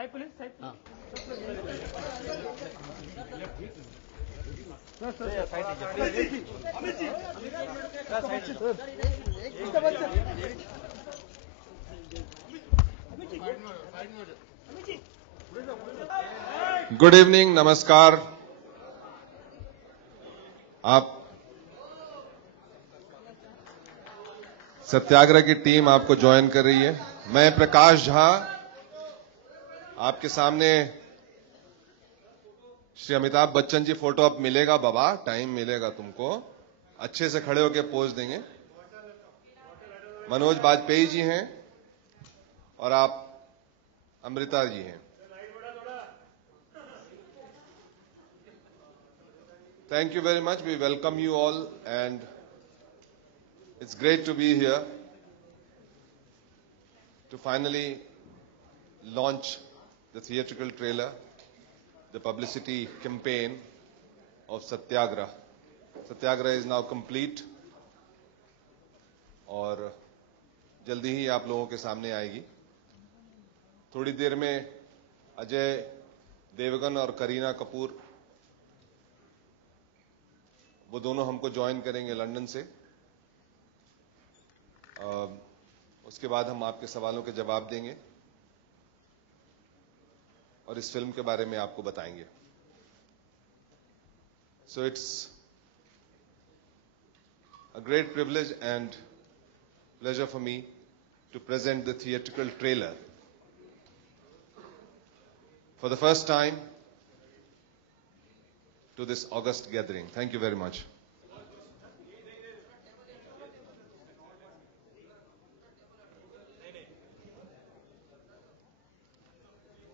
Good evening, नमस्कार। आप सत्याग्रह की टीम आपको ज्वाइन कर रही है। मैं प्रकाश झा आपके सामने श्री अमिताभ बच्चन जी फोटो अब मिलेगा बाबा, टाइम मिलेगा तुमको, अच्छे से खड़े होकर पोज देंगे। मनोज बाजपेयी जी हैं और आप अमृता जी हैं। Thank you very much. We welcome you all and it's great to be here to finally launch the theatrical trailer, the publicity campaign of Satyagrah. Satyagrah is now complete और जल्दी ही आप लोगों के सामने आएगी। थोड़ी देर में अजय देवगन और करीना कपूर वो दोनों हमको ज्वाइन करेंगे लंदन से। उसके बाद हम आपके सवालों के जवाब देंगे और इस फिल्म के बारे में आपको बताएंगे। So it's a great privilege and pleasure for me to present the theatrical trailer for the first time to this august gathering. Thank you very much.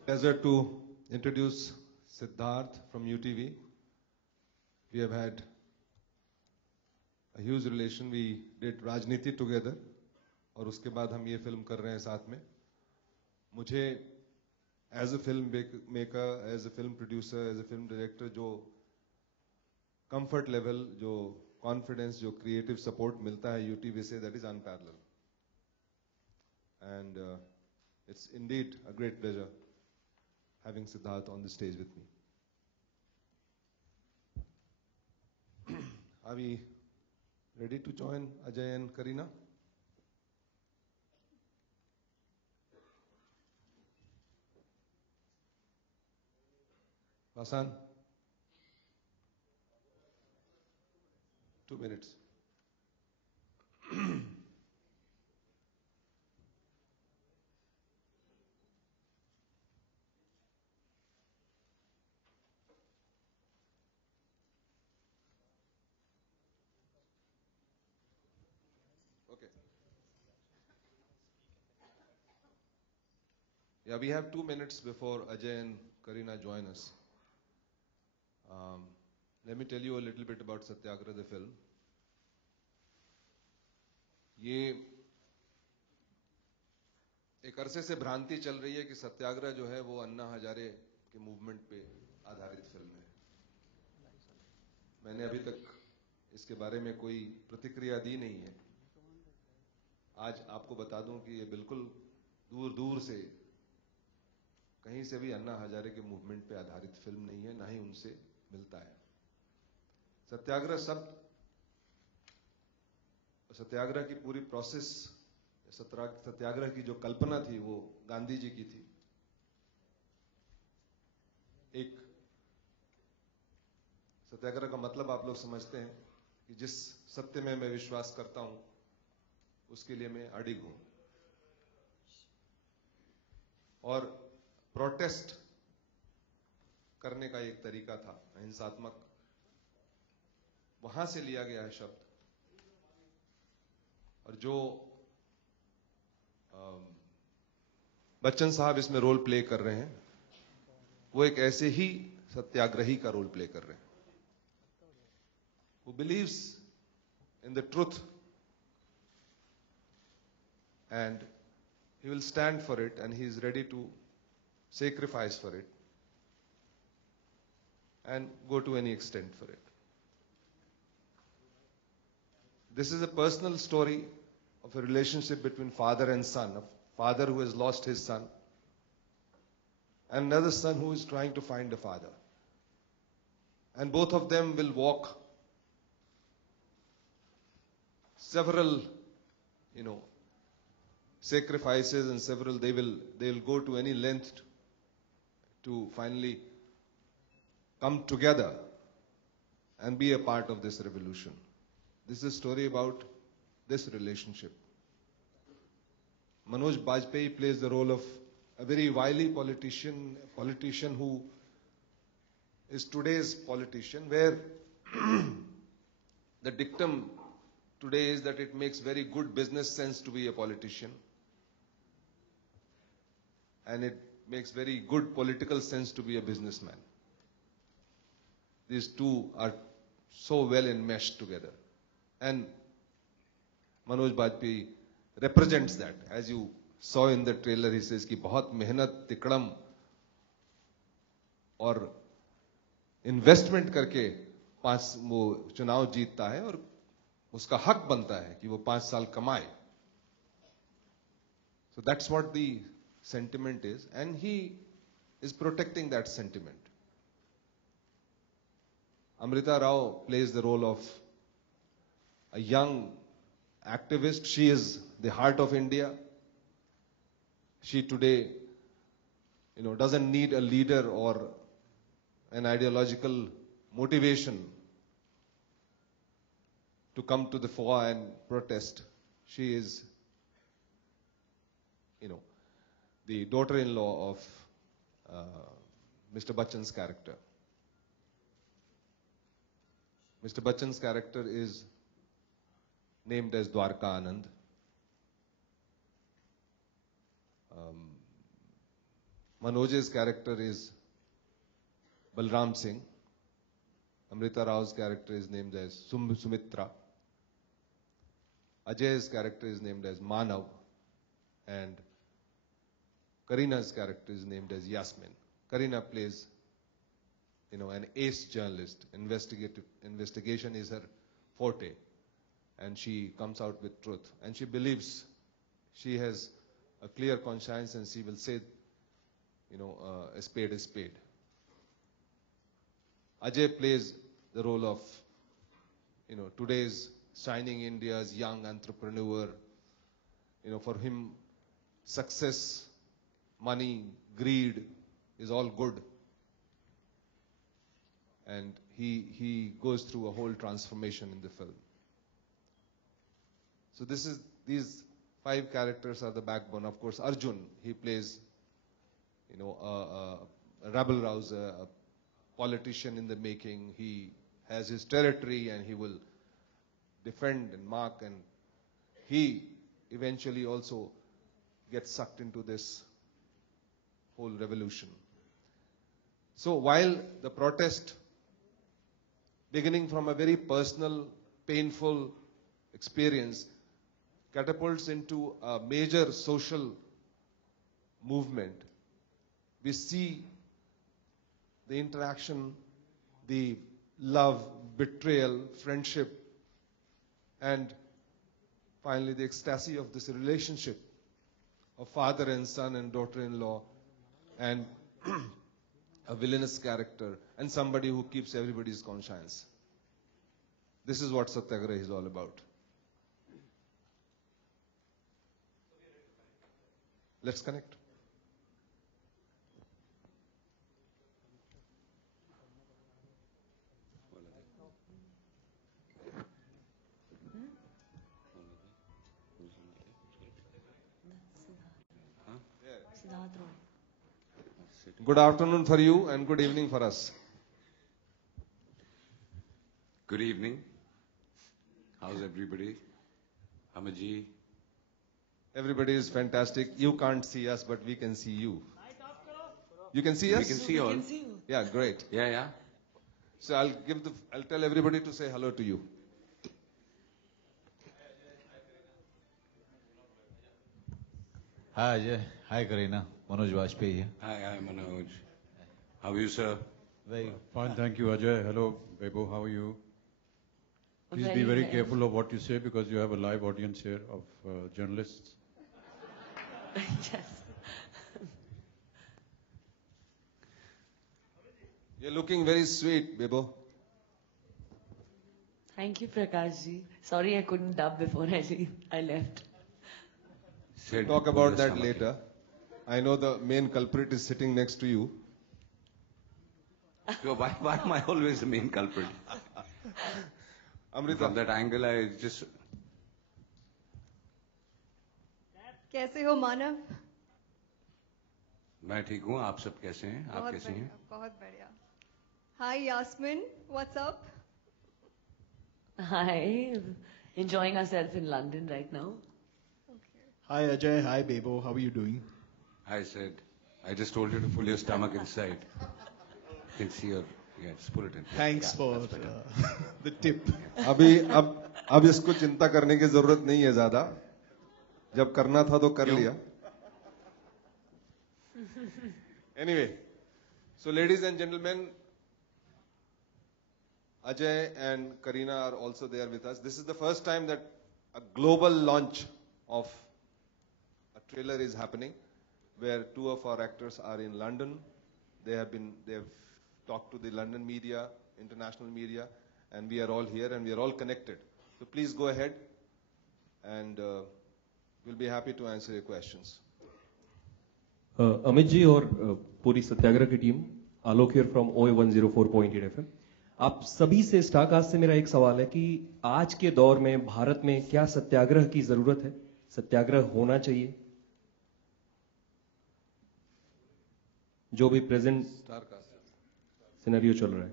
Pleasure to introduce Siddharth from UTV. We have had a huge relation. We did Rajniti together और उसके बाद हम ये film कर रहे हैं साथ में। मुझे as a film maker, as a film producer, as a film director जो कंफर्ट लेवल, जो कॉन्फिडेंस, जो क्रिएटिव सपोर्ट मिलता है यूटीवी से, that is unparallel and it's indeed a great pleasure having Siddharth on the stage with me. Are we ready to join Ajay and Kareena? Vasan? 2 minutes. Okay. Yeah, we have 2 minutes before Ajay and Kareena join us. Let me tell you a little bit about Satyagrah, the film. ये एक अरसे से भ्रांति चल रही है कि सत्याग्रह जो है वो अन्ना हजारे के मूवमेंट पे आधारित फिल्म है। मैंने अभी तक इसके बारे में कोई प्रतिक्रिया दी नहीं है। आज आपको बता दूं कि ये बिल्कुल दूर दूर से कहीं से भी अन्ना हजारे के मूवमेंट पे आधारित फिल्म नहीं है, ना ही उनसे मिलता है। सत्याग्रह शब्द, सत्याग्रह की पूरी प्रोसेस, सत्याग्रह की जो कल्पना थी वो गांधी जी की थी। एक सत्याग्रह का मतलब आप लोग समझते हैं कि जिस सत्य में मैं विश्वास करता हूं उसके लिए मैं अडिग हूं। और प्रोटेस्ट करने का एक तरीका था अहिंसात्मक, वहां से लिया गया है शब्द। और जो बच्चन साहब इसमें रोल प्ले कर रहे हैं वो एक ऐसे ही सत्याग्रही का रोल प्ले कर रहे हैं, who believes in the truth and he will stand for it and he is ready to sacrifice for it and go to any extent for it. This is a personal story of a relationship between father and son, a father who has lost his son and another son who is trying to find a father. And both of them will walk several, sacrifices, and they will go to any length to finally come together and be a part of this revolution. This is a story about this relationship. Manoj Bajpayee plays the role of a very wily politician who is today's politician, where the dictum today is that it makes very good business sense to be a politician, and it makes very good political sense to be a businessman. These two are so well enmeshed together. And Manoj Bajpayee represents that. As you saw in the trailer, he says कि बहुत मेहनत तिकड़म और investment करके वो चुनाव जीतता है और उसका हक बनता है कि वो 5 साल कमाए. So that's what the sentiment is, and he is protecting that sentiment. Amrita Rao plays the role of a young activist. She is the heart of India. She today, doesn't need a leader or an ideological motivation to come to the fore and protest. She is, the daughter-in-law of Mr. Bachchan's character. Mr. Bachchan's character is named as Dwarka Anand. Manoj's character is Balram Singh. Amrita Rao's character is named as Sumitra. Ajay's character is named as Manav. And Karina's character is named as Yasmin. Karina plays, an ace journalist. Investigation is her forte. And she comes out with truth. And she believes she has a clear conscience, and she will say, a spade is spade. Ajay plays the role of, today's shining India's young entrepreneur. For him, success, money, greed is all good. And he goes through a whole transformation in the film. So these 5 characters are the backbone. Of course, Arjun, he plays, a rabble-rouser, a politician in the making. He has his territory and he will defend and mark, and he eventually also gets sucked into this whole revolution. So while the protest, beginning from a very personal, painful experience, catapults into a major social movement, we see the interaction, the love, betrayal, friendship, and finally the ecstasy of this relationship of father and son and daughter-in-law, and a villainous character, and somebody who keeps everybody's conscience. This is what Satyagraha is all about. Let's connect. Good afternoon for you and good evening for us. Good evening. How's everybody? Hamaji? Everybody is fantastic. You can't see us, but we can see you. You can see us? We can see all. Yeah, great. Yeah. So I'll tell everybody to say hello to you. Hi Ajay. Hi Karina. Manoj Bajpayee here. Hi, Manoj. How are you, sir? Very Fine, thank you, Ajay. Hello, Bebo, how are you? Please be very careful of what you say because you have a live audience here of journalists. Yes. You're looking very sweet, Bebo. Thank you, Prakash ji. Sorry I couldn't dub before I left. We'll Said talk about Buddha that stomach. later. I know the main culprit is sitting next to you. So why am I always the main culprit? Amrita, From that angle, I just. कैसे हो मानव? मैं ठीक हूँ, आप सब कैसे हैं? आप कैसे हैं? बहुत बढ़िया. Hi Yasmin, what's up? Hi. Enjoying ourselves in London right now. Hi Ajay, hi Bebo, how are you doing? I said, I just told you to pull your stomach inside. You can see your. Yeah, just pull it in. Thanks Yeah, for that's better. the tip. अब इसको चिंता करने की जरूरत नहीं है ज्यादा. जब करना था तो कर लिया. Anyway, so ladies and gentlemen, Ajay and Kareena are also there with us. This is the first time that a global launch of a trailer is happening, where two of our actors are in London. They've talked to the London media, international media, and we are all here and we are all connected. So please go ahead and we'll be happy to answer your questions. Amit ji और पूरी सत्याग्रह की team, Alok here from OA 104.8 FM. आप सभी से star cast से मेरा एक सवाल है कि आज के दौर में भारत में क्या सत्याग्रह की जरूरत है? सत्याग्रह होना चाहिए? जो भी प्रेजेंट सिनेरियो चल रहा है.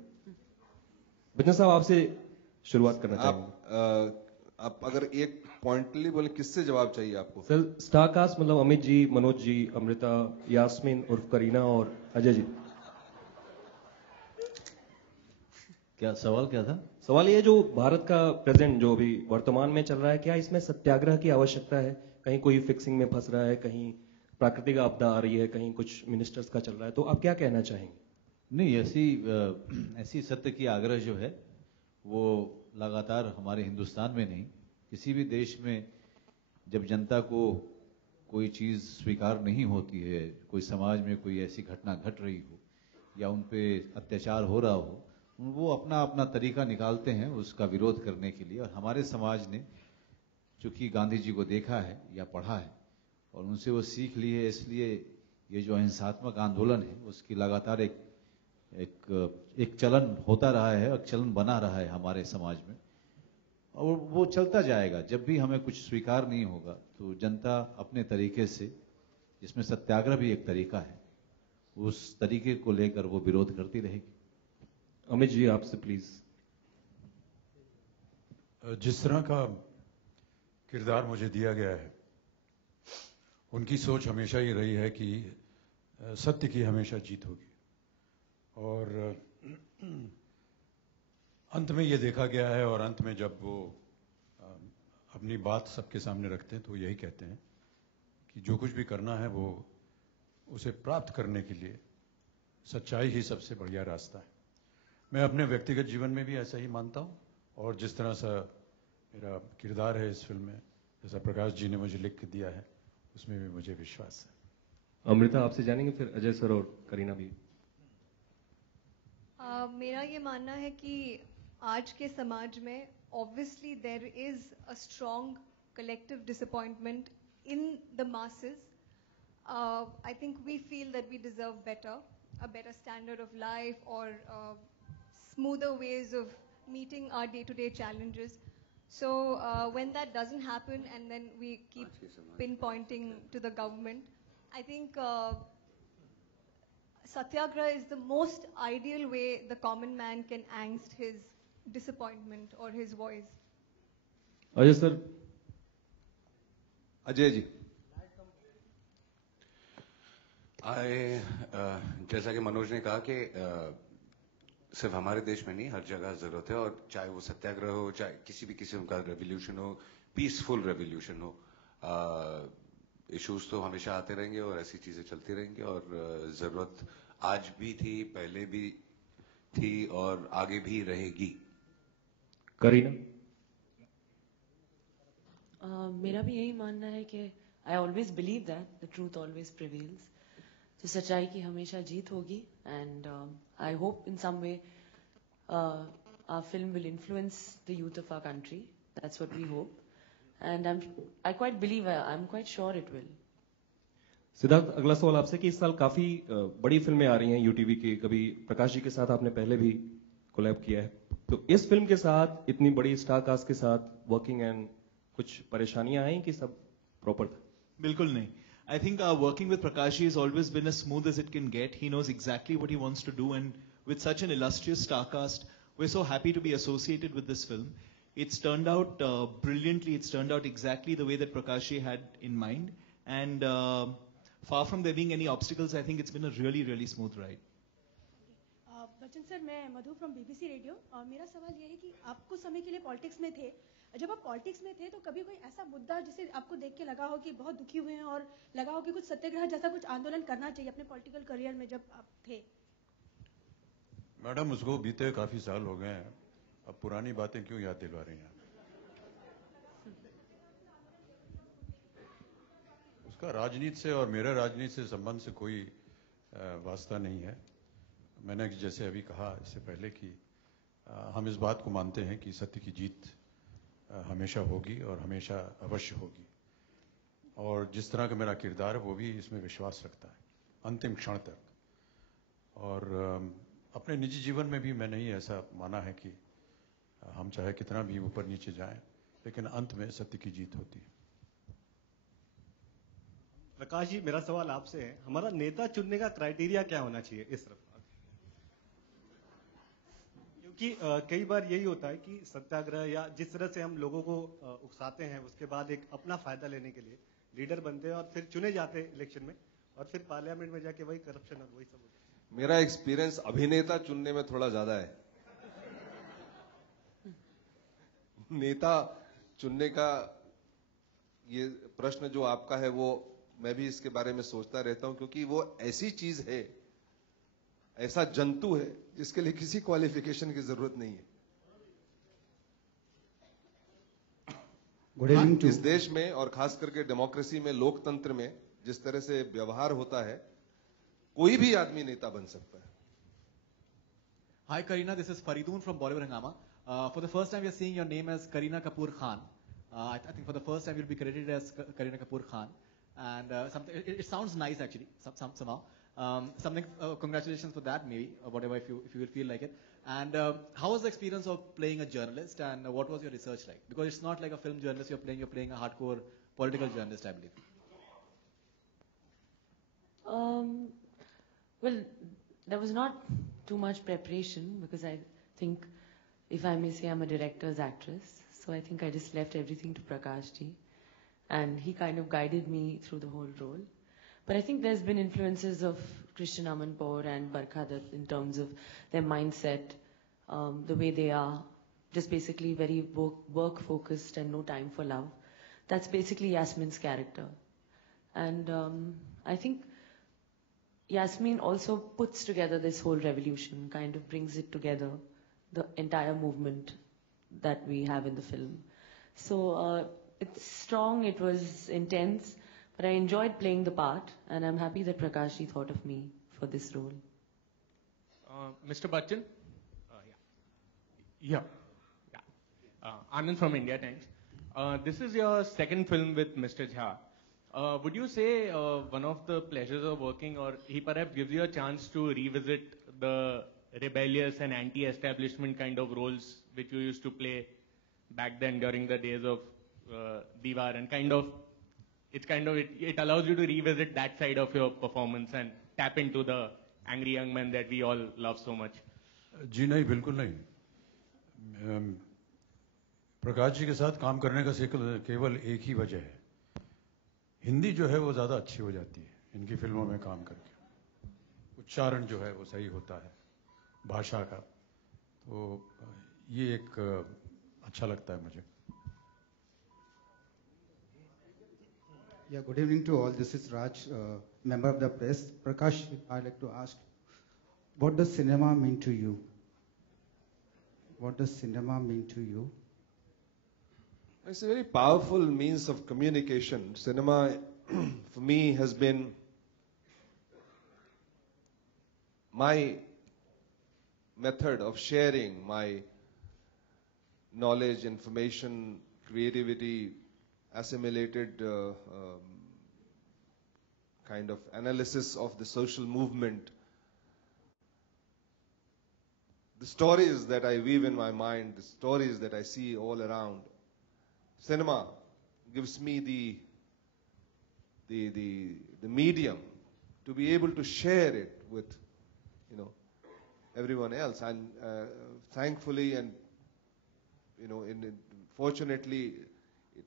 बिजनेस साहब, आपसे शुरुआत करना चाहेंगे. आप अगर एक पॉइंटली बोले, किससे जवाब चाहिए आपको? सर, स्टारकास्ट मतलब अमित जी, मनोज जी, अमृता, यास्मीन उर्फ करीना और अजय जी. क्या सवाल क्या था? सवाल ये, जो भारत का प्रेजेंट जो भी वर्तमान में चल रहा है, क्या इसमें सत्याग्रह की आवश्यकता है? कहीं कोई फिक्सिंग में फंस रहा है, कहीं प्राकृतिक आपदा आ रही है, कहीं कुछ मिनिस्टर्स का चल रहा है, तो आप क्या कहना चाहेंगे? नहीं, ऐसी सत्य की आग्रह जो है वो लगातार हमारे हिंदुस्तान में नहीं, किसी भी देश में जब जनता को कोई चीज़ स्वीकार नहीं होती है, कोई समाज में कोई ऐसी घटना घट रही हो या उन पे अत्याचार हो रहा हो, वो अपना अपना तरीका निकालते हैं उसका विरोध करने के लिए. और हमारे समाज ने चूंकि गांधी जी को देखा है या पढ़ा है और उनसे वो सीख ली है, इसलिए ये जो अहिंसात्मक आंदोलन है उसकी लगातार एक चलन होता रहा है, एक चलन बना रहा है हमारे समाज में, और वो चलता जाएगा. जब भी हमें कुछ स्वीकार नहीं होगा तो जनता अपने तरीके से, जिसमें सत्याग्रह भी एक तरीका है, उस तरीके को लेकर वो विरोध करती रहेगी. अमित जी, आपसे प्लीज. जिस तरह का किरदार मुझे दिया गया है, उनकी सोच हमेशा ये रही है कि सत्य की हमेशा जीत होगी, और अंत में ये देखा गया है, और अंत में जब वो अपनी बात सबके सामने रखते हैं तो यही कहते हैं कि जो कुछ भी करना है वो उसे प्राप्त करने के लिए सच्चाई ही सबसे बढ़िया रास्ता है. मैं अपने व्यक्तिगत जीवन में भी ऐसा ही मानता हूँ, और जिस तरह से मेरा किरदार है इस फिल्म में, जैसा प्रकाश जी ने मुझे लिख के दिया है, उसमें भी मुझे विश्वास है. अमृता, आपसे जानेंगे, फिर अजय सर और करीना भी. मेरा ये मानना है कि आज के समाज में obviously there is a strong collective disappointment in the masses. I think we feel that we deserve better, a better standard of life, or smoother ways of meeting our day-to-day challenges. So when that doesn't happen and then we keep pinpointing to the government, I think Satyagraha is the most ideal way the common man can angst his disappointment or his voice. Ajay sir. Ajay ji. जैसा कि मनोज ने कहा कि सिर्फ हमारे देश में नहीं, हर जगह जरूरत है, और चाहे वो सत्याग्रह हो, चाहे किसी भी किस्म का रेवोल्यूशन हो, पीसफुल रेवोल्यूशन हो, इश्यूज तो हमेशा आते रहेंगे और ऐसी चीजें चलती रहेंगी, और जरूरत आज भी थी, पहले भी थी और आगे भी रहेगी. करीना. मेरा भी यही मानना है कि I always believe that the truth always prevails. तो सच्चाई की हमेशा जीत होगी. And I hope in some way our film will influence the youth of our country. That's what we hope. And I quite believe, I'm quite sure it will. Siddharth, अगला सवाल आपसे कि इस साल काफी बड़ी फिल्में आ रही हैं यूटीवी की. कभी प्रकाश जी के साथ आपने पहले भी कोलैब किया है, तो इस फिल्म के साथ इतनी बड़ी स्टार कास्ट के साथ वर्किंग एंड कुछ परेशानियां आई कि सब प्रॉपर था? बिल्कुल नहीं. I think working with Prakash ji has always been as smooth as it can get. He knows exactly what he wants to do, and with such an illustrious star cast, we're so happy to be associated with this film. It's turned out brilliantly. It's turned out exactly the way that Prakash ji had in mind, and far from there being any obstacles, I think it's been a really, really smooth ride. Bachchan sir, मैं मधु from BBC radio. मेरा सवाल ये है कि आप कुछ समय के लिए पॉलिटिक्स में थे. जब आप पॉलिटिक्स में थे तो कभी कोई ऐसा मुद्दा जिसे आपको देख के लगा हो कि बहुत दुखी हुए हैं और लगा हो कि कुछ सत्याग्रह जैसा कुछ आंदोलन करना चाहिए अपने पॉलिटिकल करियर में जब आप थे? मैडम, उसको बीते काफी साल हो गए हैं, अब पुरानी बातें क्यों याद दिलवा रही हैं? उसका राजनीति से और मेरे राजनीति से संबंध से कोई वास्ता नहीं है. मैंने जैसे अभी कहा इससे पहले कि हम इस बात को मानते हैं कि सत्य की जीत हमेशा होगी और हमेशा अवश्य होगी, और जिस तरह का मेरा किरदार है वो भी इसमें विश्वास रखता है अंतिम क्षण तक. और अपने निजी जीवन में भी मैंने ही ऐसा माना है कि हम चाहे कितना भी ऊपर नीचे जाएं, लेकिन अंत में सत्य की जीत होती है. प्रकाश जी, मेरा सवाल आपसे है, हमारा नेता चुनने का क्राइटेरिया क्या होना चाहिए इस तरफ? क्योंकि कई बार यही होता है कि सत्याग्रह या जिस तरह से हम लोगों को उकसाते हैं, उसके बाद एक अपना फायदा लेने के लिए लीडर बनते हैं और फिर चुने जाते हैं इलेक्शन में, और फिर पार्लियामेंट में जाके वही करप्शन और वही सब होता है. मेरा एक्सपीरियंस अभिनेता चुनने में थोड़ा ज्यादा है. नेता चुनने का ये प्रश्न जो आपका है, वो मैं भी इसके बारे में सोचता रहता हूं, क्योंकि वो ऐसी चीज है, ऐसा जंतु है जिसके लिए किसी क्वालिफिकेशन की जरूरत नहीं है. गुड इवनिंग टू इस देश में और खास करके डेमोक्रेसी में, लोकतंत्र में जिस तरह से व्यवहार होता है, कोई भी आदमी नेता बन सकता है. Hi Kareena, this is Faridoon from Bollywood Hangama. For the first time we are seeing your name as Kareena Kapoor Khan. I think for the first time you'll be credited as Kareena Kapoor Khan, and it sounds nice actually somehow. Congratulations for that, maybe, or whatever, if you will feel like it. And how was the experience of playing a journalist, and what was your research like? Because it's not like a film journalist you're playing a hardcore political journalist, I believe. Well, there was not too much preparation, because I think, if I may say, I'm a director's actress, so I think I just left everything to Prakash ji, and he kind of guided me through the whole role. But I think there's been influences of Christian Amanpour and Barkha Dutt in terms of their mindset, the way they are, just basically very work-focused and no time for love. That's basically Yasmin's character. And I think Yasmin also puts together this whole revolution, kind of brings it together, the entire movement that we have in the film. So it's strong, it was intense, but I enjoyed playing the part, and I'm happy that Prakash ji thought of me for this role. Mr. Bachchan? Anand from India Times. This is your second film with Mr. Jha. Would you say one of the pleasures of working, or he perhaps gives you a chance to revisit the rebellious and anti-establishment kind of roles which you used to play back then during the days of Diwar, and it allows you to revisit that side of your performance and tap into the angry young man that we all love so much? जी नहीं, बिल्कुल नहीं. प्रकाश जी के साथ काम करने का केवल एक ही वजह है, हिंदी जो है वो ज्यादा अच्छी हो जाती है इनकी फिल्मों में काम करके. उच्चारण जो है वो सही होता है भाषा का, तो ये एक अच्छा लगता है मुझे. Yeah, good evening to all. This is Raj, member of the press. Prakash, I'd like to ask, what does cinema mean to you? What does cinema mean to you? It's a very powerful means of communication. Cinema, for me, has been my method of sharing my knowledge, information, creativity, assimilated kind of analysis of the social movement, the stories that I weave in my mind, the stories that I see all around. Cinema gives me the medium to be able to share it with, everyone else. And thankfully and, fortunately,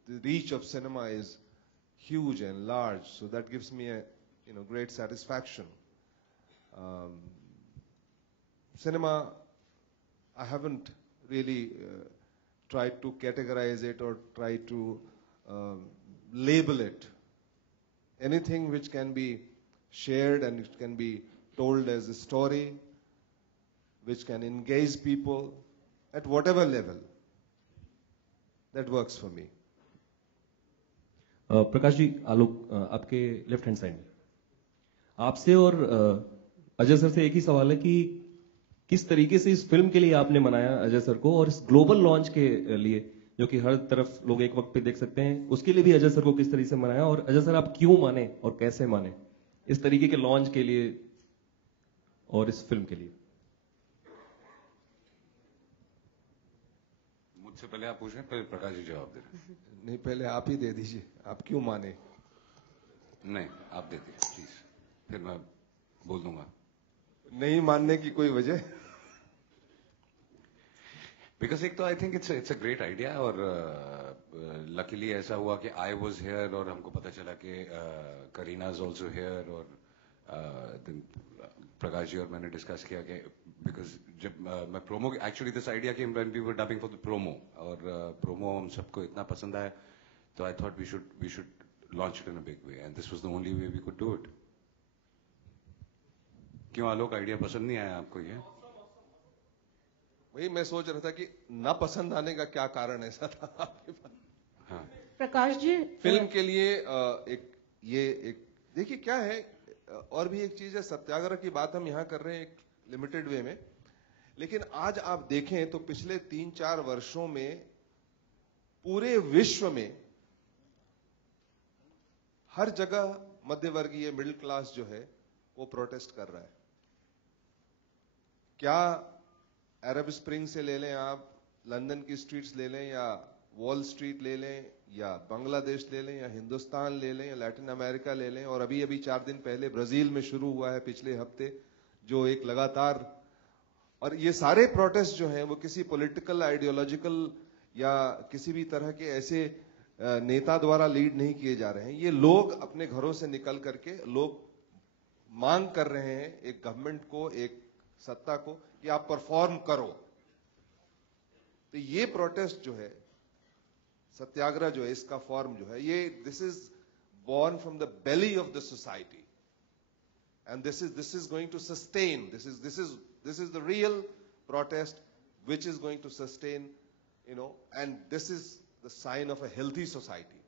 the reach of cinema is huge and large. So that gives me a, great satisfaction. Cinema, I haven't really tried to categorize it or try to label it. Anything which can be shared and it can be told as a story, which can engage people at whatever level, that works for me. Prakash ji, आलोक आपके left hand side में, आपसे और Ajay sir से एक ही सवाल है कि किस तरीके से इस फिल्म के लिए आपने मनाया अजय सर को, और इस ग्लोबल लॉन्च के लिए जो कि हर तरफ लोग एक वक्त पे देख सकते हैं, उसके लिए भी अजय सर को किस तरीके से मनाया, और अजय सर आप क्यों माने और कैसे माने इस तरीके के लॉन्च के लिए और इस फिल्म के लिए? मुझसे पहले आप पूछें, फिर प्रकाश जी जवाब दे रहे हैं। नहीं, पहले आप ही दे दीजिए, आप क्यों माने? नहीं, आप दे दीजिए प्लीज, फिर मैं बोल दूंगा। नहीं मानने की कोई वजह? बिकॉज एक तो I think it's a great idea, और लकीली ऐसा हुआ कि आई वॉज हेयर और हमको पता चला कि करीना इज ऑल्सो हेयर, और प्रकाश जी और मैंने डिस्कस किया कि बिकॉज जब मैं promo, actually this idea came when we were dubbing for the promo, और प्रोमो हम सबको इतना पसंद आया, तो I thought we should launch it in a big way, and this was the only way we could do it. क्यों Alok, idea पसंद नहीं आया आपको? ये वही मैं सोच रहा था कि ना पसंद आने का क्या कारण ऐसा था आपके पास? हाँ। प्रकाश जी, फिल्म के लिए देखिए क्या है, और भी एक चीज है, सत्याग्रह की बात हम यहां कर रहे हैं एक लिमिटेड वे में, लेकिन आज आप देखें तो पिछले 3-4 वर्षों में पूरे विश्व में हर जगह मध्यवर्गीय मिडिल क्लास जो है वो प्रोटेस्ट कर रहा है। क्या अरब स्प्रिंग से ले लें आप, लंदन की स्ट्रीट्स ले लें, या वॉल स्ट्रीट ले लें, या बांग्लादेश ले लें, या हिंदुस्तान ले लें, या लैटिन अमेरिका ले लें, और अभी 4 दिन पहले ब्राजील में शुरू हुआ है पिछले हफ्ते, जो एक लगातार, और ये सारे प्रोटेस्ट जो हैं वो किसी पॉलिटिकल, आइडियोलॉजिकल या किसी भी तरह के ऐसे नेता द्वारा लीड नहीं किए जा रहे हैं। ये लोग अपने घरों से निकल करके लोग मांग कर रहे हैं एक गवर्नमेंट को, एक सत्ता को, कि आप परफॉर्म करो। तो ये प्रोटेस्ट जो है, सत्याग्रह जो है, इसका फॉर्म जो है, ये this is born from the belly of the society, and this is going to sustain, this is the real protest which is going to sustain, and this is the sign of a healthy society.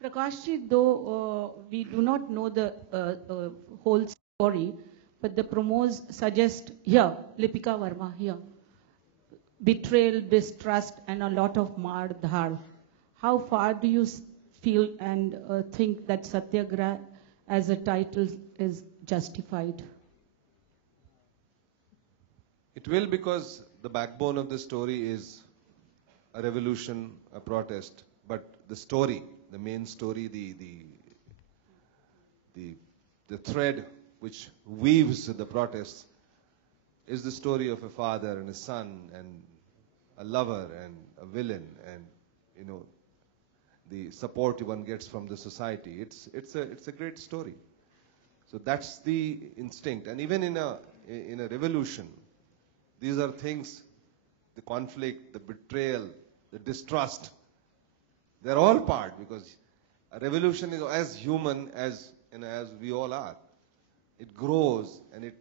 Prakash ji, though we do not know the whole story, but the promos suggest here, Lipika Verma here, betrayal, distrust, and a lot of maar dhar. How far do you feel and think that Satyagraha as a title is justified? It will, because the backbone of the story is a revolution, a protest, but the story, the main story, the thread which weaves the protests is the story of a father and a son and a lover and a villain, and the support one gets from the society. It's a great story. So that's the instinct. And even in a revolution, these are things, the conflict, the betrayal, the distrust, they're all part, because a revolution is as human as we all are. It grows and it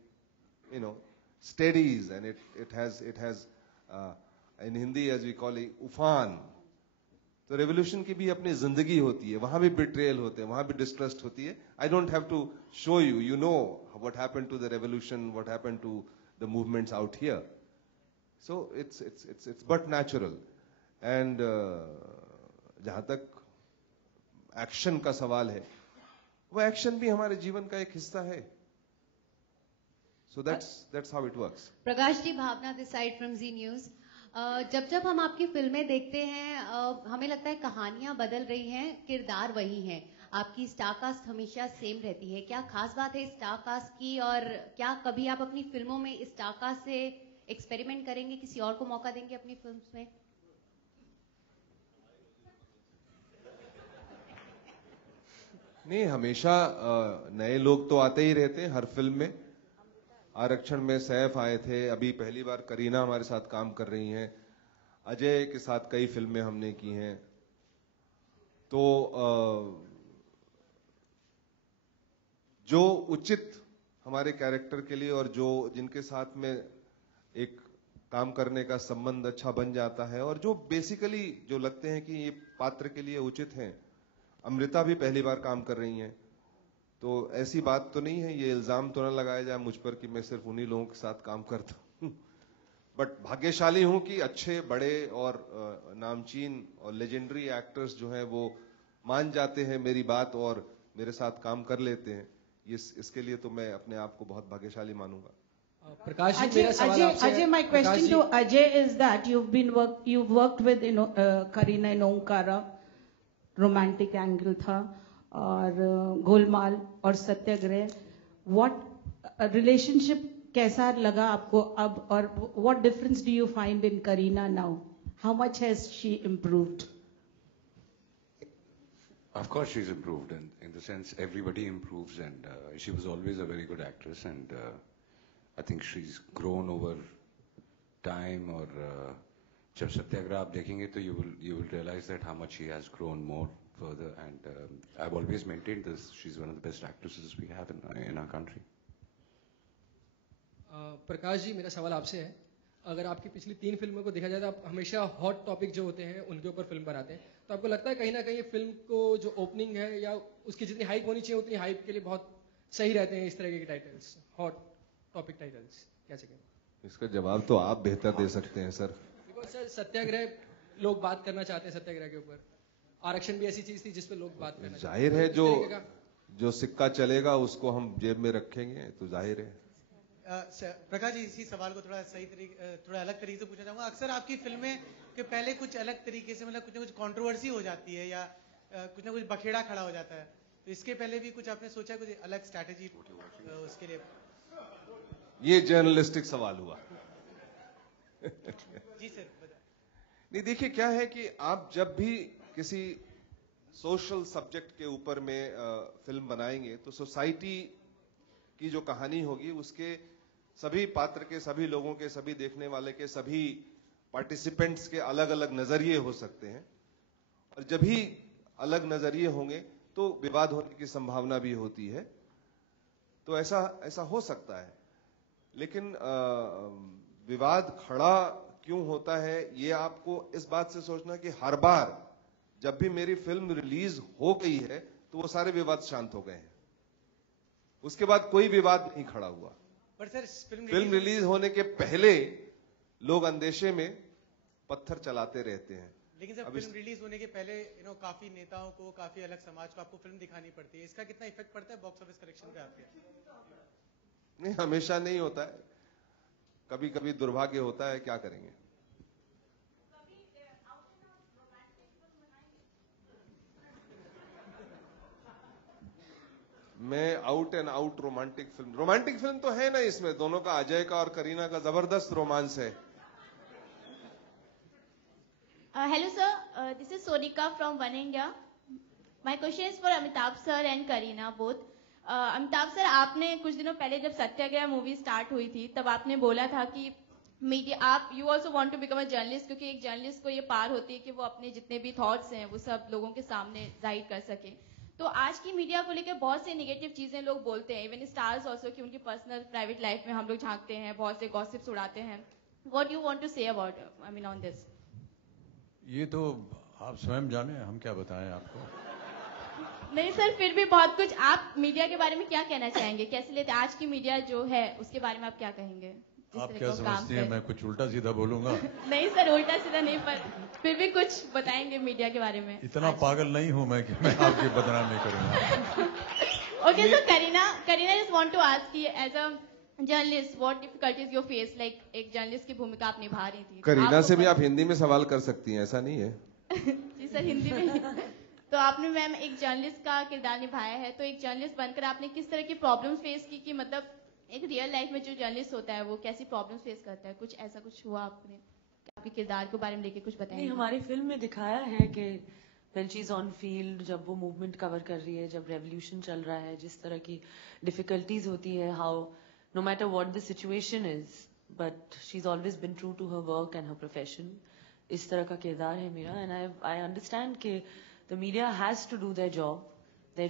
steadies, and it has in Hindi, as we call it, ufan. तो revolution की भी अपनी जिंदगी होती है, वहां भी betrayal होते हैं, वहां भी डिस्ट्रस्ट होती है. I don't have to show you, you know what happened to the revolution, what happened to the movements out here. So it's but natural. And जहां तक एक्शन का सवाल है, वो एक्शन भी हमारे जीवन का एक हिस्सा है. So that's how it works. Prakash ji, Bhavna this side from Zee News. जब जब हम आपकी फिल्में देखते हैं हमें लगता है कहानियां बदल रही हैं, किरदार वही हैं. आपकी स्टार कास्ट हमेशा सेम रहती है. क्या खास बात है स्टार कास्ट की, और क्या कभी आप अपनी फिल्मों में स्टार कास्ट से एक्सपेरिमेंट करेंगे, किसी और को मौका देंगे अपनी फिल्म्स में? नहीं, हमेशा नए लोग तो आते ही रहते हैं हर फिल्म में. आरक्षण में सैफ आए थे, अभी पहली बार करीना हमारे साथ काम कर रही हैं, अजय के साथ कई फिल्में हमने की हैं. तो जो उचित हमारे कैरेक्टर के लिए और जो जिनके साथ में एक काम करने का संबंध अच्छा बन जाता है, और जो बेसिकली जो लगते हैं कि ये पात्र के लिए उचित हैं. अमृता भी पहली बार काम कर रही हैं, तो ऐसी बात तो नहीं है, ये इल्जाम तो न लगाया जाए मुझ पर कि मैं सिर्फ उन्हीं लोगों के साथ काम करता हूं. बट भाग्यशाली हूं कि अच्छे बड़े और नामचीन और लेजेंडरी एक्टर्स जो हैं वो मान जाते हैं मेरी बात और मेरे साथ काम कर लेते हैं. इसके लिए तो मैं अपने आप को बहुत भाग्यशाली मानूंगा. प्रकाश जी, मेरा सवाल आपसे Ajay, my question to Ajay is that you've worked with Kareena in Omkara, romantic angle था, और गोलमाल और सत्याग्रह. व्हाट रिलेशनशिप कैसा लगा आपको अब, और what difference do you find in Kareena now? How much has she improved? Of course she's improved, and in the sense everybody improves, and she was always a very good actress, and I think she's grown over time. Or जब सत्याग्रह आप देखेंगे तो you will realize that how much she has grown more further, and I've always maintained this. She's one of the best actresses we have in our country. Prakash ji, मेरा सवाल आपसे है. अगर आपकी पिछली 3 फिल्मों को देखा जाए तो आप हमेशा हॉट टॉपिक जो होते हैं उनके ऊपर फिल्म बनाते हैं, तो आपको लगता है कहीं ना कहीं फिल्म को जो ओपनिंग है या उसकी जितनी हाइप होनी चाहिए उतनी हाइप के लिए बहुत सही रहते हैं इस तरह के टाइटल्स, हॉट टॉपिक टाइटल्स? कैसे कहें? इसका जवाब तो आप बेहतर दे सकते हैं सर. बिकॉज सर सत्याग्रह लोग बात करना चाहते हैं, सत्याग्रह के ऊपर. आरक्षण भी ऐसी चीज थी जिसपे लोग बात करना चाहते हैं. जाहिर है जो सिक्का चलेगा उसको हम जेब में रखेंगे, तो जाहिर है. प्रकाश जी, इसी सवाल को थोड़ा अलग तरीके से पूछना चाहूंगा. अक्सर आपकी फिल्में के पहले कुछ अलग तरीके से, मतलब कुछ ना कुछ कंट्रोवर्सी हो जाती है या कुछ ना कुछ बखेड़ा खड़ा हो जाता है, तो इसके पहले भी कुछ आपने सोचा, कुछ अलग स्ट्रैटेजी उसके लिए? ये जर्नलिस्टिक सवाल हुआ. जी सर. नहीं, देखिए क्या है कि आप जब भी किसी सोशल सब्जेक्ट के ऊपर में फिल्म बनाएंगे तो सोसाइटी की जो कहानी होगी उसके सभी पात्र के, सभी लोगों के, सभी देखने वाले के, सभी पार्टिसिपेंट्स के अलग अलग नजरिए हो सकते हैं, और जब भी अलग नजरिए होंगे तो विवाद होने की संभावना भी होती है. तो ऐसा हो सकता है, लेकिन विवाद खड़ा क्यों होता है ये आपको इस बात से सोचना कि हर बार जब भी मेरी फिल्म रिलीज हो गई है तो वो सारे विवाद शांत हो गए हैं, उसके बाद कोई विवाद नहीं खड़ा हुआ. पर सर फिल्म रिलीज होने के पहले लोग अंदेशे में पत्थर चलाते रहते हैं. लेकिन सर फिल्म रिलीज होने के पहले काफी नेताओं को, काफी अलग समाज को आपको फिल्म दिखानी पड़ती है. इसका कितना इफेक्ट पड़ता है बॉक्स ऑफिस कलेक्शन पे आपके? नहीं, हमेशा नहीं होता है, कभी कभी दुर्भाग्य होता है, क्या करेंगे. मैं out and out romantic film तो है ना, इसमें दोनों का, अजय का और करीना का जबरदस्त रोमांस है. Hello sir, this is Sonika from One India. My question is for Amitabh sir and Kareena both. Amitabh sir, आपने कुछ दिनों पहले जब सत्याग्रह मूवी स्टार्ट हुई थी तब आपने बोला था कि मीडिया, आप you also want to become a journalist, क्योंकि एक जर्नलिस्ट को ये पार होती है कि वो अपने जितने भी थॉट्स हैं वो सब लोगों के सामने जाहिर कर सके. तो आज की मीडिया को लेकर बहुत से नेगेटिव चीजें लोग बोलते हैं, इवन स्टार्स ऑल्सो, कि उनकी पर्सनल प्राइवेट लाइफ में हम लोग झांकते हैं, बहुत से गॉसिप्स उड़ाते हैं. What you want to say about, I mean on this? ये तो आप स्वयं जाने, हम क्या बताएं आपको। नहीं सर, फिर भी बहुत कुछ। आप मीडिया के बारे में क्या कहना चाहेंगे, कैसे लेते आज की मीडिया जो है उसके बारे में आप क्या कहेंगे? आप क्या समझती हैं मैं कुछ उल्टा सीधा बोलूंगा? नहीं सर, उल्टा सीधा नहीं, पर फिर भी कुछ बताएंगे मीडिया के बारे में। इतना पागल नहीं हूं मैं कि मैं आपकी बदनामी करूंगा। Okay, so Kareena just want to ask you as a journalist, what difficulties you face? Like एक जर्नलिस्ट की भूमिका आप निभा रही थी। करीना से भी आप हिंदी में सवाल कर सकती हैं, ऐसा नहीं है। जी सर, हिंदी में। तो आपने मैम एक जर्नलिस्ट का किरदार निभाया है, तो एक जर्नलिस्ट बनकर आपने किस तरह की प्रॉब्लम्स फेस की कि मतलब एक रियल लाइफ में जो जर्नलिस्ट होता है वो कैसी प्रॉब्लम्स फेस करता है? कुछ ऐसा कुछ हुआ आपने आपके किरदार के बारे में लेके कुछ बताएंगे? नहीं, हमारी फिल्म में दिखाया है कि when she's on field, जब वो मूवमेंट कवर कर रही है, जब रेवोल्यूशन चल रहा है, जिस तरह की डिफिकल्टीज होती है, how no matter what the situation is but she is always been true to her work and her profession. इस तरह का किरदार है मेरा, एंड आई अंडरस्टैंड कि the media has to do their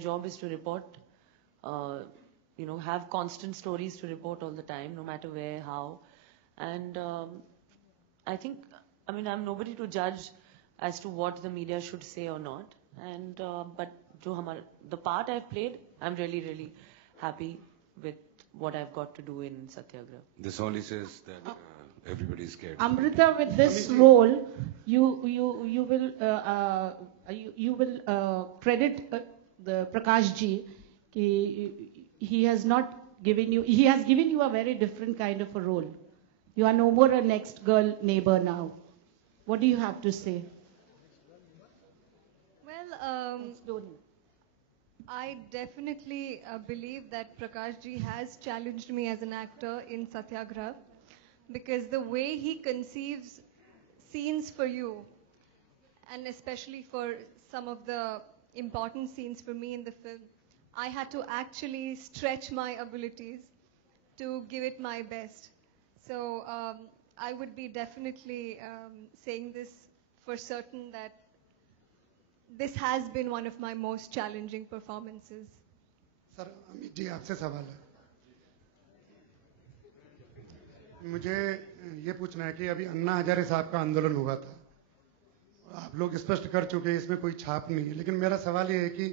job is to report, have constant stories to report all the time, no matter where, how, and I think, I'm nobody to judge as to what the media should say or not, and but the part I've played, I'm really, really happy with what I've got to do in Satyagraha. This only says that everybody is scared. Amrita, with this role, you will credit the Prakash ji ki he has given you a very different kind of a role. You are no more a next girl neighbor now. What do you have to say? Well, I definitely believe that Prakash ji has challenged me as an actor in Satyagraha, because the way he conceives scenes for you, and especially for some of the important scenes for me in the film, I had to actually stretch my abilities to give it my best. So I would be definitely saying this for certain, that this has been one of my most challenging performances. Sir, Amit ji आपसे सवाल है। मुझे ये पूछना है कि अभी अन्ना हजारे साहब का आंदोलन हुआ था, आप लोग स्पष्ट कर चुके हैं इसमें कोई छाप नहीं है, लेकिन मेरा सवाल ये है कि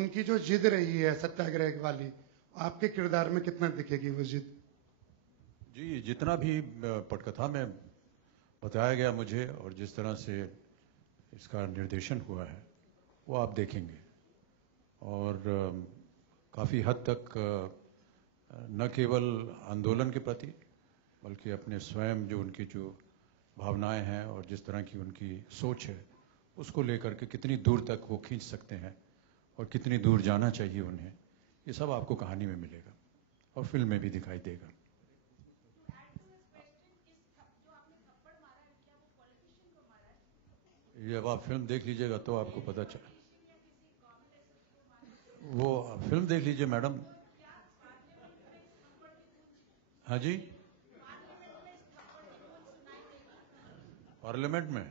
उनकी जो जिद रही है सत्याग्रह वाली, आपके किरदार में कितना दिखेगी वो जिद? जी, जितना भी पटकथा में बताया गया मुझे और जिस तरह से इसका निर्देशन हुआ है वो आप देखेंगे, और काफ़ी हद तक न केवल आंदोलन के प्रति बल्कि अपने स्वयं जो उनकी जो भावनाएं हैं और जिस तरह की उनकी सोच है उसको लेकर के कितनी दूर तक वो खींच सकते हैं और कितनी दूर जाना चाहिए उन्हें, ये सब आपको कहानी में मिलेगा और फिल्म में भी दिखाई देगा। ये अब आप फिल्म देख लीजिएगा तो आपको पता चले। वो फिल्म देख लीजिए मैडम। हाँ जी, पार्लियामेंट में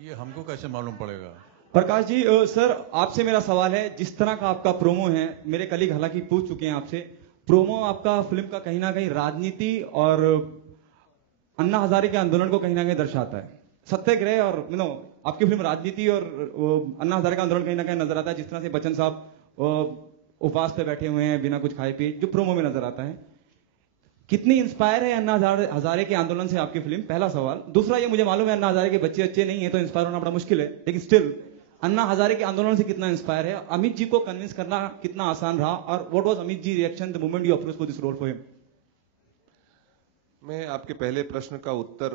ये हमको कैसे मालूम पड़ेगा? प्रकाश जी, सर आपसे मेरा सवाल है, जिस तरह का आपका प्रोमो है, मेरे कलीग हालांकि पूछ चुके हैं आपसे, प्रोमो आपका फिल्म का कहीं ना कहीं राजनीति और अन्ना हजारे के आंदोलन को कहीं ना कहीं दर्शाता है। सत्याग्रह और आपकी फिल्म राजनीति और अन्ना हजारे का आंदोलन कहीं ना कहीं नजर आता है, जिस तरह से बच्चन साहब उपवास पे बैठे हुए हैं बिना कुछ खाए पिए, जो प्रोमो में नजर आता है। कितनी इंस्पायर है अन्ना हजारे के आंदोलन से आपकी फिल्म? पहला सवाल। दूसरा, ये मुझे मालूम है अन्ना हजारे के बच्चे अच्छे नहीं है तो इंस्पायर होना बड़ा मुश्किल है, लेकिन स्टिल अन्ना हजारे के आंदोलन से कितना इंस्पायर है? अमित जी को कन्विंस करना कितना आसान रहा, और what was Amit ji reaction the moment you approach for this role for him? मैं आपके पहले प्रश्न का उत्तर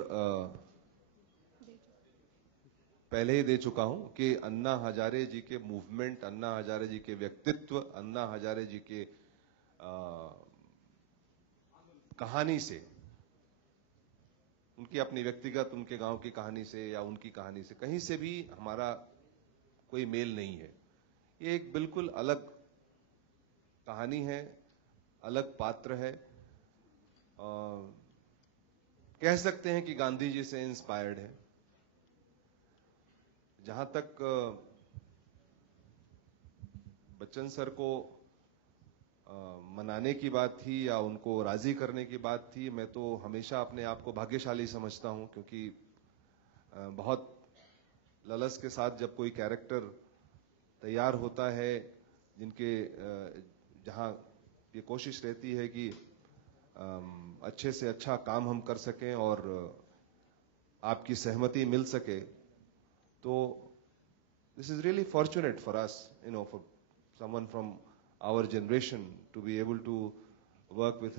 पहले ही दे चुका हूं कि अन्ना हजारे जी के मूवमेंट, अन्ना हजारे जी के व्यक्तित्व, अन्ना हजारे जी के कहानी से, उनकी अपनी व्यक्तिगत, उनके गांव की कहानी से या उनकी कहानी से कहीं से भी हमारा कोई मेल नहीं है। ये एक बिल्कुल अलग कहानी है, अलग पात्र है। कह सकते हैं कि गांधी जी से इंस्पायर्ड है। जहां तक बच्चन सर को मनाने की बात थी या उनको राजी करने की बात थी, मैं तो हमेशा अपने आप को भाग्यशाली समझता हूं, क्योंकि बहुत ललस के साथ जब कोई कैरेक्टर तैयार होता है, जिनके जहां ये कोशिश रहती है कि अच्छे से अच्छा काम हम कर सकें और आपकी सहमति मिल सके, तो this is really fortunate for us, for someone from our generation to be able to work with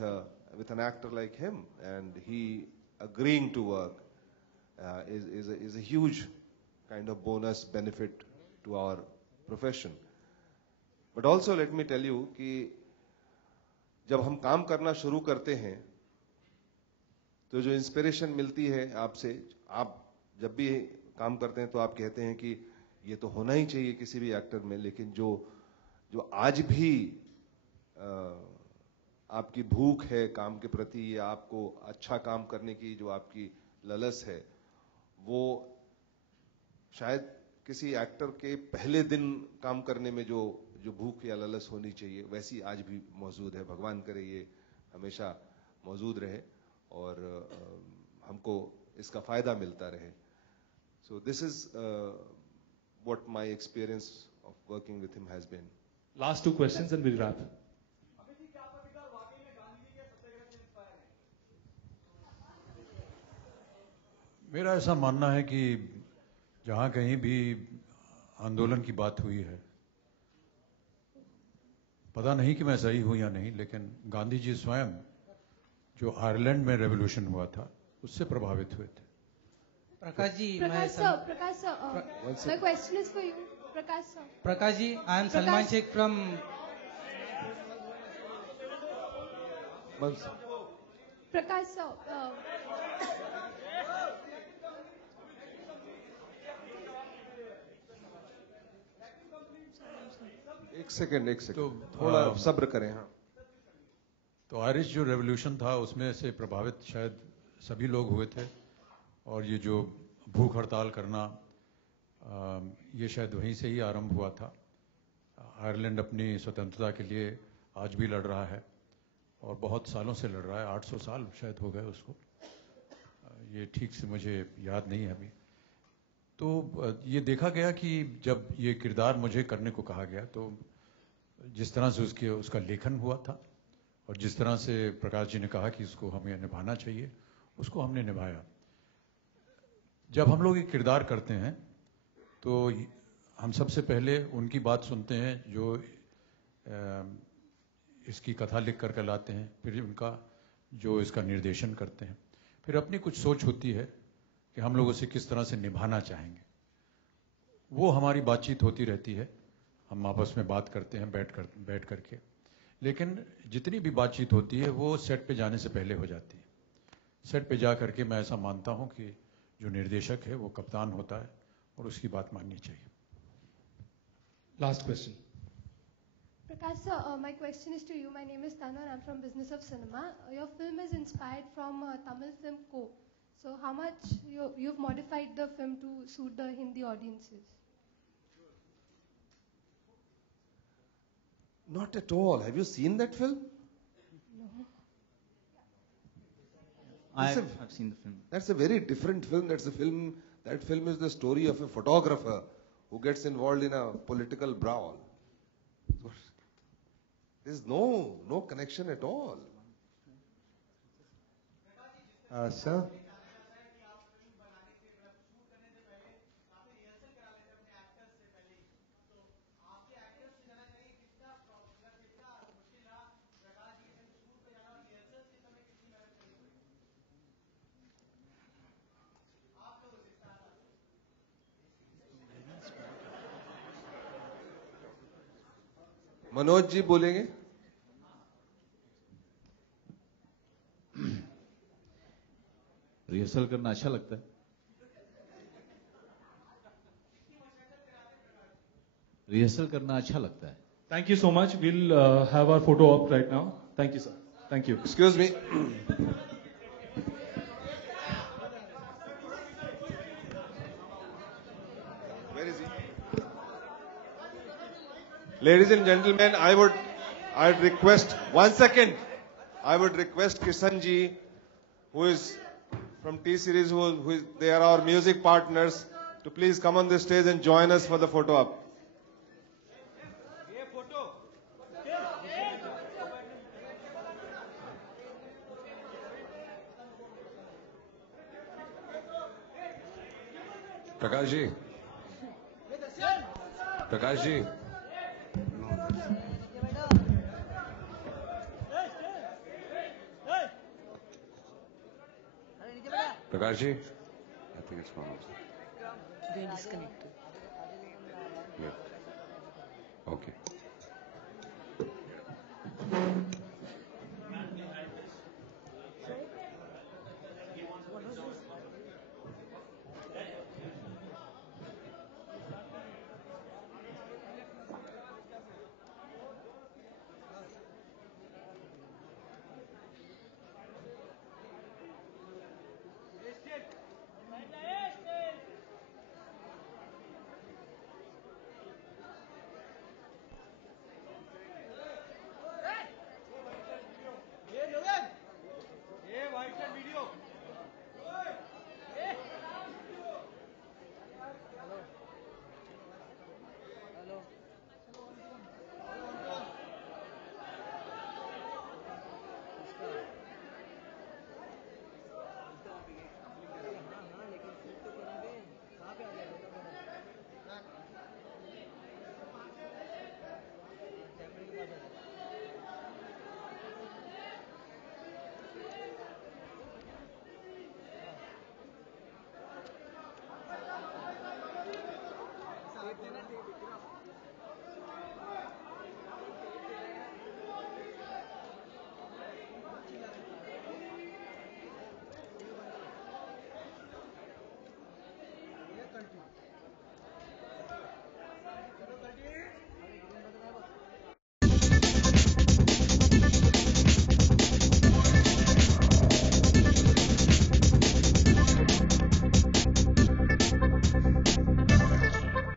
an actor like him, and he agreeing to work is a huge kind of bonus benefit to our profession. But also let me tell you कि जब हम काम करना शुरू करते हैं तो जो इंस्पिरेशन मिलती है आपसे, आप जब भी काम करते हैं तो आप कहते हैं कि ये तो होना ही चाहिए किसी भी एक्टर में, लेकिन जो आज भी आपकी भूख है काम के प्रति या आपको अच्छा काम करने की जो आपकी ललस है, वो शायद किसी एक्टर के पहले दिन काम करने में जो भूख या ललस होनी चाहिए वैसी आज भी मौजूद है। भगवान करे ये हमेशा मौजूद रहे और हमको इसका फायदा मिलता रहे। So this is what my experience of working with him has been. Last two questions and we'll wrap. मेरा ऐसा मानना है कि जहां कहीं भी आंदोलन की बात हुई है, पता नहीं कि मैं सही हूं या नहीं, लेकिन गांधी जी स्वयं जो आयरलैंड में रेवोल्यूशन हुआ था उससे प्रभावित हुए थे। Prakash ji, Prakash sir, my question is for you. Prakash sir. Prakash ji, I am Salman Sheikh from. Prakash sir. एक सेकंड तो थोड़ा सब्र करें। हाँ, तो आयरिश जो रेवोल्यूशन था उसमें से प्रभावित शायद सभी लोग हुए थे, और ये जो भूख हड़ताल करना ये शायद वहीं से ही आरंभ हुआ था। आयरलैंड अपनी स्वतंत्रता के लिए आज भी लड़ रहा है और बहुत सालों से लड़ रहा है, 800 साल शायद हो गए उसको, ये ठीक से मुझे याद नहीं है अभी। तो ये देखा गया कि जब ये किरदार मुझे करने को कहा गया तो जिस तरह से उसका लेखन हुआ था और जिस तरह से प्रकाश जी ने कहा कि इसको हमें निभाना चाहिए, उसको हमने निभाया। जब हम लोग एक किरदार करते हैं तो हम सबसे पहले उनकी बात सुनते हैं जो इसकी कथा लिख कर लाते हैं, फिर उनका जो इसका निर्देशन करते हैं, फिर अपनी कुछ सोच होती है कि हम लोग उसे किस तरह से निभाना चाहेंगे। वो हमारी बातचीत होती रहती है, हम आपस में बात करते हैं बैठ करके, लेकिन जितनी भी बातचीत होती है वो सेट पे जाने से पहले हो जाती है। सेट पे जा करके मैं ऐसा मानता हूं कि जो निर्देशक है वो कप्तान होता है और उसकी बात माननी चाहिए। Last question. Prakash sir, my question is to you. My name is Tanu and I'm from Business of Cinema. Your film is inspired from Tamil film Co. So how much you've modified the film to suit the Hindi audiences? Not at all. Have you seen that film? No. I've seen the film. That's a very different film. That film is the story of a photographer who gets involved in a political brawl. There's no connection at all. Sir. Manoj ji बोलेंगे। Rehearsal करना अच्छा लगता है। Rehearsal करना अच्छा लगता है। Thank you so much. We'll have our photo op right now. Thank you, sir. Thank you. Excuse me. Where is he? Ladies and gentlemen, I'd request 1 second. I would request Kishan ji, who is from T Series, they are our music partners, to please come on this stage and join us for the photo op. Prakash ji, Prakash ji, Prakash ji, I think it's one. They're disconnected. Yeah. Okay.